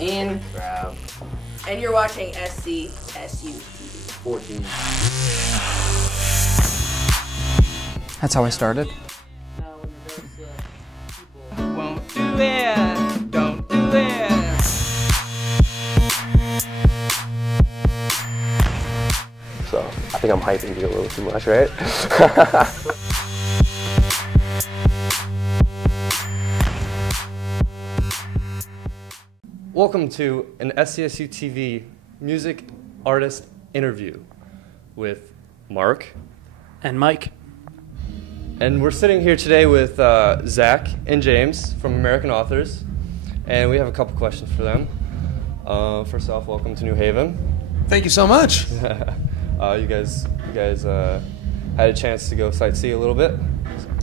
In. Grab. And you're watching SCSU TV. 14. That's how I started. Won't do it, don't do it. So, I think I'm hyping you a little too much, right? Welcome to an SCSU TV music artist interview with Mark And Mike. And we're sitting here today with Zach and James from American Authors, and we have a couple questions for them. First off, welcome to New Haven. Thank you so much. You guys had a chance to go sightsee a little bit.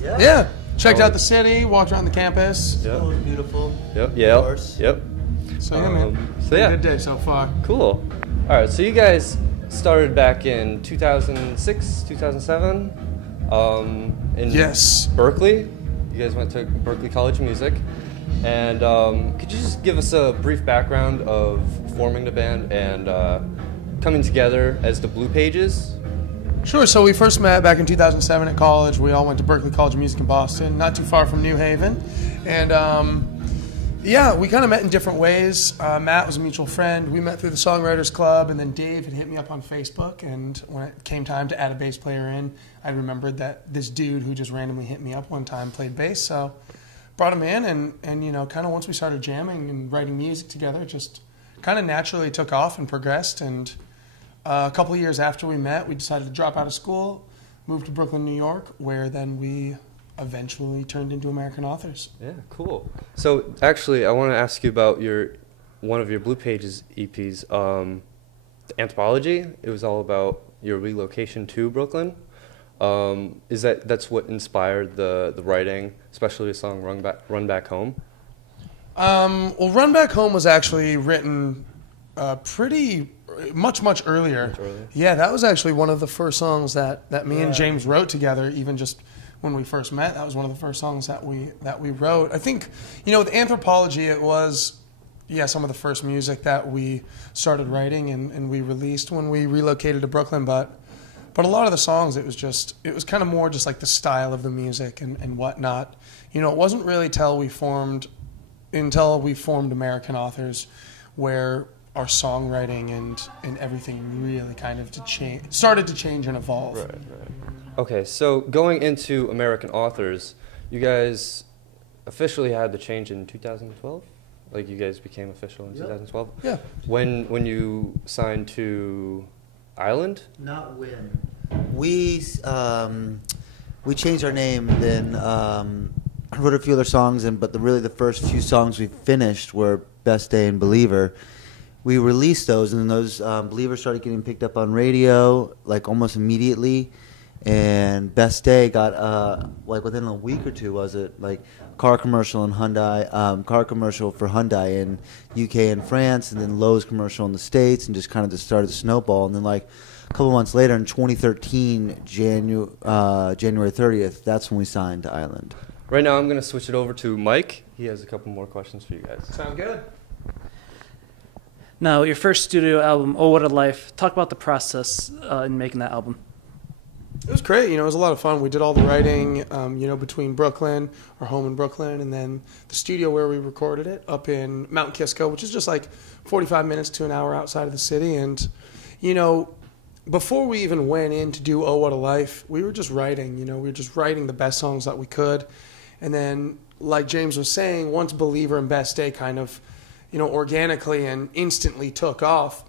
Yeah. Checked out the city, walked around the campus. Yep. It was beautiful. Yep. Yeah. Yep. So yeah, man. So yeah. Good day so far. Cool. All right. So you guys started back in 2006, 2007. In Yes. Berkeley. You guys went to Berkeley College of Music. And could you just give us a brief background of forming the band and coming together as the Blue Pages? Sure. So we first met back in 2007 at college. We all went to Berkeley College of Music in Boston, not too far from New Haven. And yeah, we kind of met in different ways. Matt was a mutual friend. We met through the Songwriters Club, and then Dave had hit me up on Facebook. And when it came time to add a bass player in, I remembered that this dude who just randomly hit me up one time played bass. So brought him in, and you know, kind of once we started jamming and writing music together, it just kind of naturally took off and progressed. And a couple of years after we met, we decided to drop out of school, move to Brooklyn, New York, where then we eventually turned into American Authors. Yeah, cool. So actually, I want to ask you about one of your Blue Pages EPs, the Anthropology. It was all about your relocation to Brooklyn. That's what inspired the writing, especially the song Run Back Home? Well, Run Back Home was actually written pretty much earlier. Much earlier. Yeah, that was actually one of the first songs that me and James wrote together, even just when we first met. That was one of the first songs that we wrote. I think, you know, with Anthropology, it was, some of the first music that we started writing and we released when we relocated to Brooklyn. But a lot of the songs, it was kind of more just like the style of the music and whatnot. You know, it wasn't really until we formed American Authors where our songwriting and everything really kind of started to change and evolve. Right. Okay, so going into American Authors, you guys officially had the change in 2012? Like you guys became official in 2012? Yeah. When you signed to Island? Not when. We changed our name, then wrote a few other songs, but really the first few songs we finished were Best Day and Believer. We released those, and then those Believer started getting picked up on radio like almost immediately. And Best Day got like within a week or two, was it, like car commercial in Hyundai, car commercial for Hyundai in UK and France, and then Lowe's commercial in the States, and just kind of just started to snowball. And then like a couple months later, in 2013, January 30th, that's when we signed to Island. Right now, I'm going to switch it over to Mike. He has a couple more questions for you guys. Sound good? Now, your first studio album, Oh What a Life. Talk about the process in making that album. It was great. You know, it was a lot of fun. We did all the writing, you know, between Brooklyn, our home in Brooklyn, and then the studio where we recorded it up in Mount Kisco, which is just like 45 minutes to an hour outside of the city. And, you know, before we even went in to do Oh What a Life, we were just writing. You know, we were just writing the best songs that we could. And then, like James was saying, once Believer and Best Day kind of, you know, organically and instantly took off,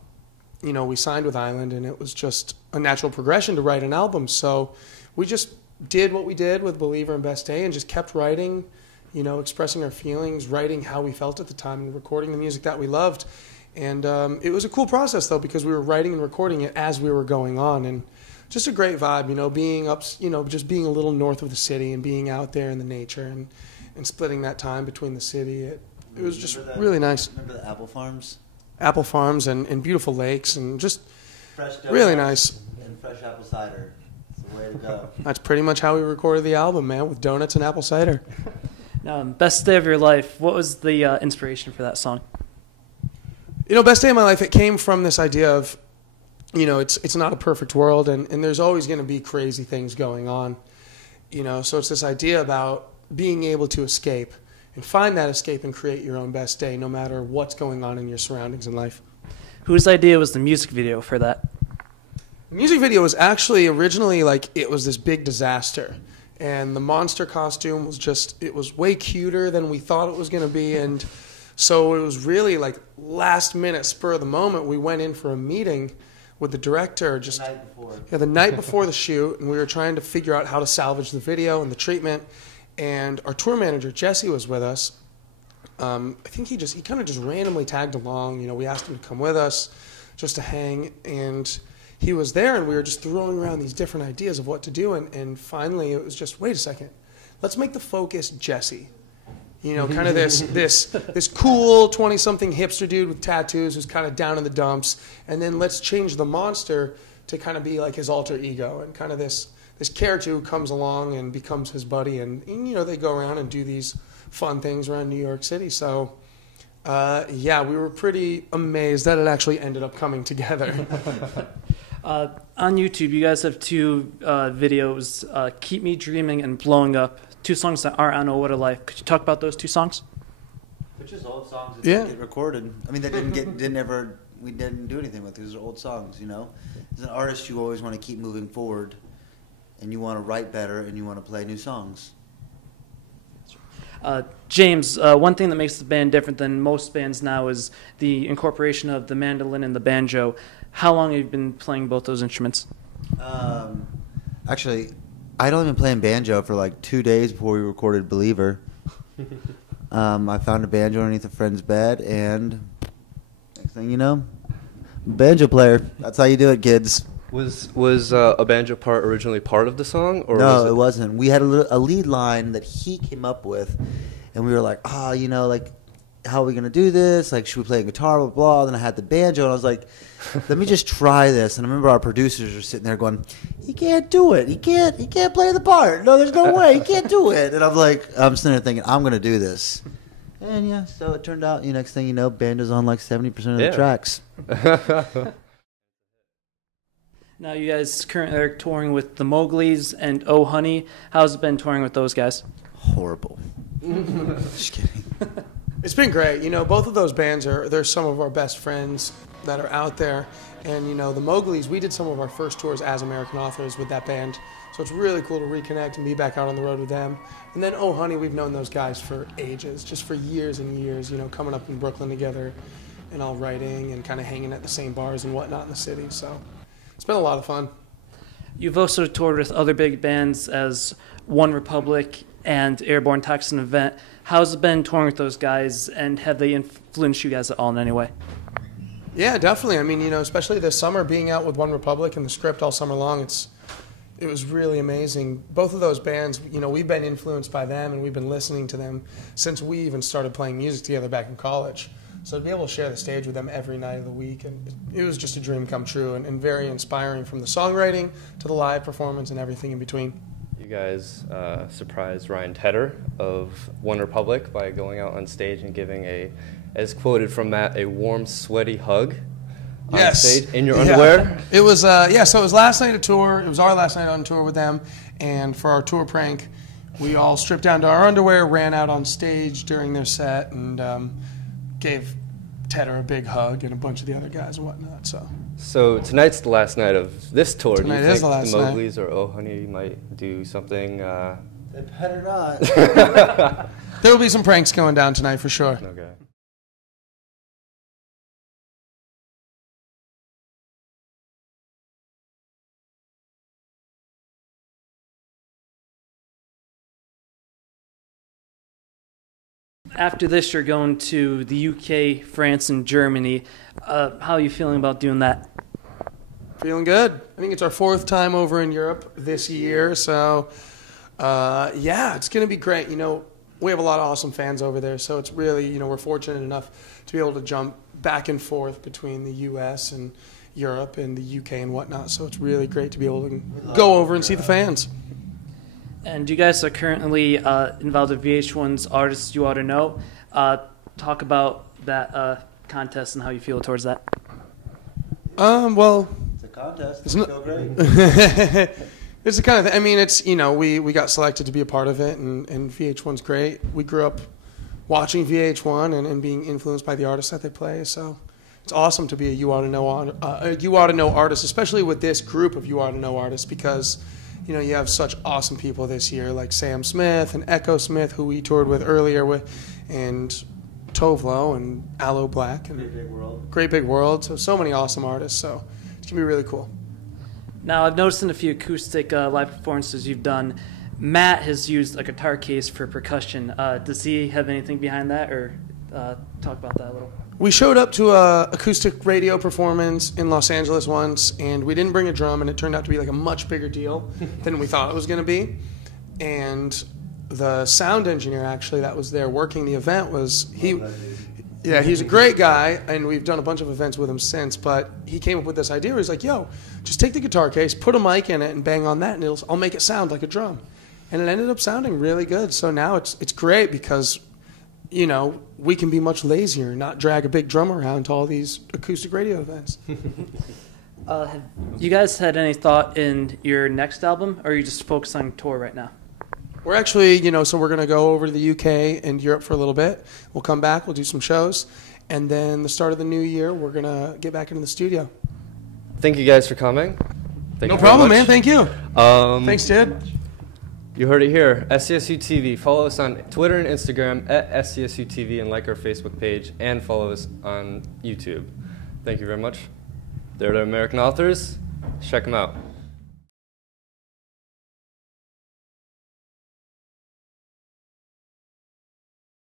you know, we signed with Island, and it was just a natural progression to write an album. So we just did what we did with Believer and Best Day and just kept writing, you know, expressing our feelings, writing how we felt at the time, and recording the music that we loved. And it was a cool process, though, because we were writing and recording it as we were going on. And just a great vibe, you know, being up, you know, just being a little north of the city and being out there in the nature and splitting that time between the city. It was just really nice. Remember the apple farms? Apple farms and beautiful lakes and just Fresh really nice. And fresh apple cider. It's the way to go. That's pretty much how we recorded the album, man, with donuts and apple cider. Best Day of Your Life. What was the inspiration for that song? Best day of my life, it came from this idea of, it's not a perfect world, and there's always going to be crazy things going on. So it's this idea about being able to escape and find that escape and create your own best day, no matter what's going on in your surroundings in life. Whose idea was the music video for that? The music video was actually originally it was this big disaster. And the monster costume was it was way cuter than we thought it was going to be. And so it was really last minute, spur of the moment. We went in for a meeting with the director the night before. Yeah, the night before the shoot. And we were trying to figure out how to salvage the video and the treatment. And our tour manager, Jesse, was with us. I think he kind of just randomly tagged along. We asked him to come with us just to hang. And he was there, and we were just throwing around these different ideas of what to do, and finally it was just, wait a second, let's make the focus Jesse. Kind of this cool 20-something hipster dude with tattoos who's kind of down in the dumps, and then let's change the monster to kind of be like his alter ego, and kind of this character who comes along and becomes his buddy, and they go around and do these fun things around New York City. So yeah, we were pretty amazed that it actually ended up coming together. On YouTube, you guys have two videos, Keep Me Dreaming and Blowing Up, two songs that aren't on Oh What a Life. Could you talk about those two songs? They're just old songs that didn't get recorded. I mean, they we didn't do anything with. These are old songs, As an artist, you always want to keep moving forward, and you want to write better, and you want to play new songs. James, one thing that makes the band different than most bands now is the incorporation of the mandolin and the banjo. How long have you been playing both those instruments? Actually, I'd only been playing banjo for 2 days before we recorded Believer. I found a banjo underneath a friend's bed, and next thing you know, banjo player. That's how you do it, kids. Was a banjo part originally part of the song, or no? It wasn't. We had a lead line that he came up with, and we were like, how are we gonna do this? Should we play guitar? Blah blah. Then I had the banjo, and I was like, let me just try this. And I remember our producers were sitting there going, he can't do it. He can't play the part. No, there's no way. He can't do it. And I'm sitting there thinking, I'm gonna do this. And yeah, so it turned out. Next thing you know, banjo's on 70% of the tracks. Now you guys currently are touring with the Mowglis and Oh Honey. How's it been touring with those guys? Horrible. Just kidding. It's been great. Both of those bands they're some of our best friends that are out there. And, the Mowglis, we did some of our first tours as American Authors with that band. So it's really cool to reconnect and be back out on the road with them. And then Oh Honey, we've known those guys for ages, just for years and years, coming up in Brooklyn together and all writing and kind of hanging at the same bars and whatnot in the city. So it's been a lot of fun. You've also toured with other big bands as One Republic and Airborne Toxin Event. How's it been touring with those guys, and have they influenced you guys at all in any way? Yeah, definitely. I mean, especially this summer, being out with One Republic and the script all summer long, it was really amazing. Both of those bands, we've been influenced by them, and we've been listening to them since we even started playing music together back in college. So to be able to share the stage with them every night of the week, and it was just a dream come true, and very inspiring, from the songwriting to the live performance and everything in between. You guys surprised Ryan Tedder of One Republic by going out on stage and giving as quoted from Matt, a warm, sweaty hug on stage in your underwear. It was, so it was last night of tour. It was our last night on tour with them, and for our tour prank, we all stripped down to our underwear, ran out on stage during their set, and gave Tedder a big hug and a bunch of the other guys and whatnot. So tonight's the last night of this tour. Tonight Do you is think the last the night. Mowglis or Oh Honey might do something? They better not. There will be some pranks going down tonight for sure. Okay. After this, you're going to the UK, France, and Germany. How are you feeling about doing that? Feeling good. I think it's our 4th time over in Europe this year, so yeah, it's going to be great. We have a lot of awesome fans over there, so it's really, we're fortunate enough to be able to jump back and forth between the U.S. and Europe and the U.K. and whatnot, so it's really great to be able to go over and see the fans. And you guys are currently involved with VH1's Artists You Ought to Know. Talk about that contest and how you feel towards that? Well, It's a contest. It's It's not- so great. it's the kind of thing. I mean, it's, you know, we got selected to be a part of it, and VH1's great. We grew up watching VH1 and being influenced by the artists that they play. So it's awesome to be a You Ought to Know artist, especially with this group of You Ought to Know artists, because, you know, you have such awesome people this year like Sam Smith and Echo Smith, who we toured with earlier, and Tovlo and Aloe Black and Great Big World. Great Big World. So many awesome artists. So it's gonna be really cool. Now, I've noticed in a few acoustic live performances you've done, Matt has used a guitar case for percussion. Does he have anything behind that, or talk about that a little? We showed up to a acoustic radio performance in Los Angeles once, and we didn't bring a drum, and it turned out to be like a much bigger deal than we thought it was going to be. And the sound engineer actually that was there working the event was yeah, he's a great guy, and we've done a bunch of events with him since. But he came up with this idea where he's like, "Yo, just take the guitar case, put a mic in it, and bang on that, and I'll make it sound like a drum." And it ended up sounding really good. So now it's great because, you know, we can be much lazier and not drag a big drum around to all these acoustic radio events. Have you guys had any thought in your next album, or are you just focused on tour right now? We're actually, you know, so we're going to go over to the UK and Europe for a little bit. We'll come back, we'll do some shows, and then the start of the new year, we're going to get back into the studio. Thank you guys for coming. Thank No you very problem, much. man. Thank you. Thanks, Ted. You heard it here. SCSU TV. Follow us on Twitter and Instagram at SCSU TV, and like our Facebook page, and follow us on YouTube. Than're the American Authors. Check them out.